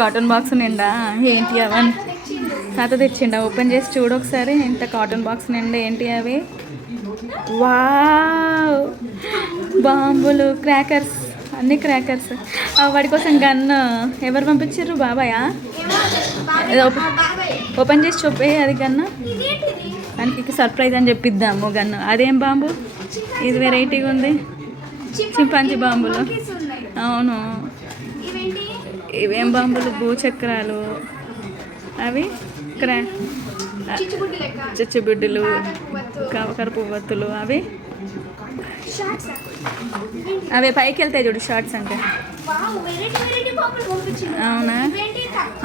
Cotton box నిండా ఏంటి అవన్నీ తాత తెచ్చిండ. ఓపెన్ చేసి చూడు ఒకసారి. ఇంత కాటన్ బాక్స్ నిండా ఏంటి అవి? వావ్, బాంబులు, క్రాకర్స్, అన్ని క్రాకర్స్. వాడి కోసం గన్ ఎవరు పంపించారు? బాబాయా? ఓపెన్ చేసి చూపే అది గన్ను. దానికి సర్ప్రైజ్ అని చెప్పిద్దాము గన్ను. అదేం బాంబు? ఇది వెరైటీగా ఉంది. చింపాంజీ బాంబులు. అవును, ఇవేం బాంబులు? భూచక్రాలు, అవి చిచ్చుబుడ్డులు, కరుపువత్తులు, అవి అవే పైకి వెళ్తాయి చూడు షార్ట్స్ అంటే. అవునా?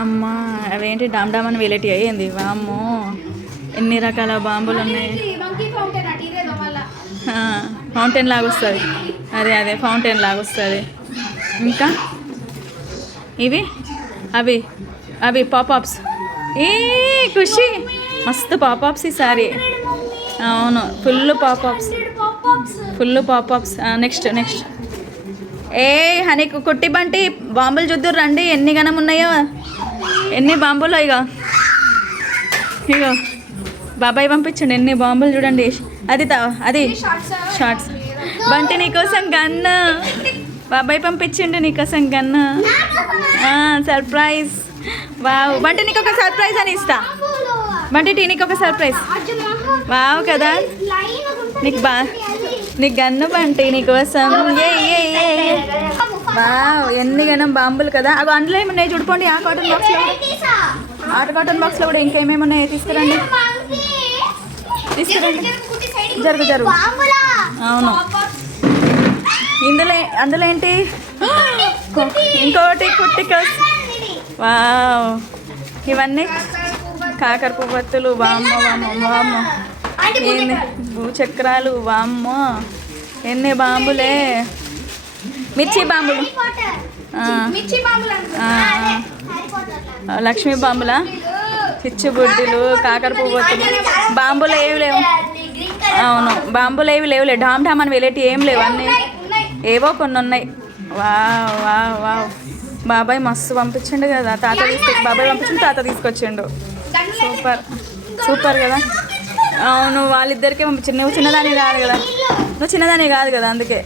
అమ్మా, అవేంటి డామ్ డామ్ అని వెరైటీ అయ్యింది. వామ్మో, ఎన్ని రకాల బాంబులు ఉన్నాయి. ఫౌంటైన్ లాగా వస్తుంది. అదే ఫౌంటైన్ లాగా వస్తుంది. ఇంకా ఇవి అవి అవి పాపాప్స్. ఏ ఖుషి, మస్తు పాపాప్స్ ఈసారి. అవును, ఫుల్ పాపాప్స్. నెక్స్ట్ ఏ హనీ కుట్టి బంటి బాంబులు చూద్దురు రండి. ఎన్ని గనం ఉన్నాయో, ఎన్ని బాంబులు. ఇగో బాబాయ్ పంపించండి ఎన్ని బాంబులు చూడండి. అది షార్ట్స్. బంటి నీకోసం గన్ను. బాబాయ్ పంపించండి నీకోసం గన్ను. సర్ప్రైజ్. వావ్ బంటి, నీకు ఒక సర్ప్రైజ్ అని ఇస్తా. బంటి నీకు ఒక సర్ప్రైజ్. వావ్ కదా, నీకు గన్ను బంటి నీకోసం. వావ్, ఎన్ని గనం బాంబులు కదా. అవి అందులో ఏమున్నాయి చూడుకోండి. ఆ కాటన్ బాక్స్లో కూడా ఇంకేమేమి ఉన్నాయో తీసుకురండి. జరుగు. అవును, అందులో ఏంటి? ఇంకోటి కుట్టి కోసం. వావ్, ఇవన్నీ కాకర పువ్వత్తులు. వామ్మో, ఏంది భూచక్రాలు. వామ్మో, ఎన్ని బాంబులే. మిర్చి బాంబులు, లక్ష్మీ బాంబులా, చిచ్చుబుడ్డులు, కాకర పువ్వత్తులు. బాంబులు ఏవి లేవు. అవును, బాంబులు ఏవి లేవులే. డామ్ డామ్ అని వెరైటీ ఏం లేవు. అన్నీ ఏవో కొన్ని ఉన్నాయి. వావ్, బాబాయ్ మస్తు పంపించిండు కదా. బాబాయ్ పంపించిండు, తాత తీసుకొచ్చిండు. సూపర్ కదా. అవును, వాళ్ళిద్దరికే పంపించిండు. నువ్వు చిన్నదాని కాదు కదా, అందుకే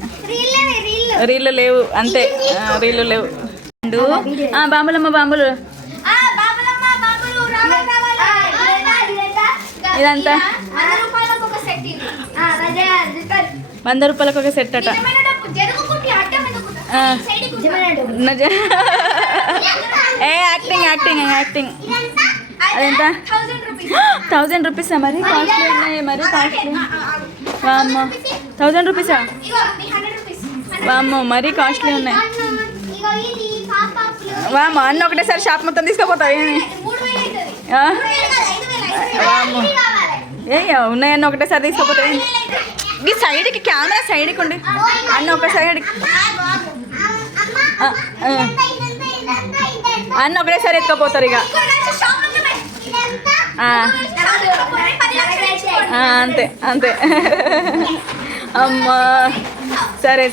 రీళ్ళు లేవు. అంతే, రీళ్ళు లేవు. బాంబులు ఇదంతా 100 రూపాయలకు ఒక సెట్ అట. యాక్టింగ్. అదెంత? 1000 రూపీసా? మరి కాస్ట్లీ ఉన్నాయి. మరి కాస్ట్లీ. వామ్మో, 1000 రూపీసా? వామ్మో, మరీ కాస్ట్లీ ఉన్నాయి. వామ్మో, అన్న ఒకటేసారి షాప్ మొత్తం తీసుకుపోతావు. వామ్మో, ఉన్నాయన్న ఒకటేసారి తీసుకుపోతాయి. ఈ సైడ్కి కెమెరా సైడ్కి ఉండి అన్న ఒక సైడ్కి. అన్న ఒకటేసారి ఎత్తుకపోతారు ఇక. అంతే. అమ్మా, సరే.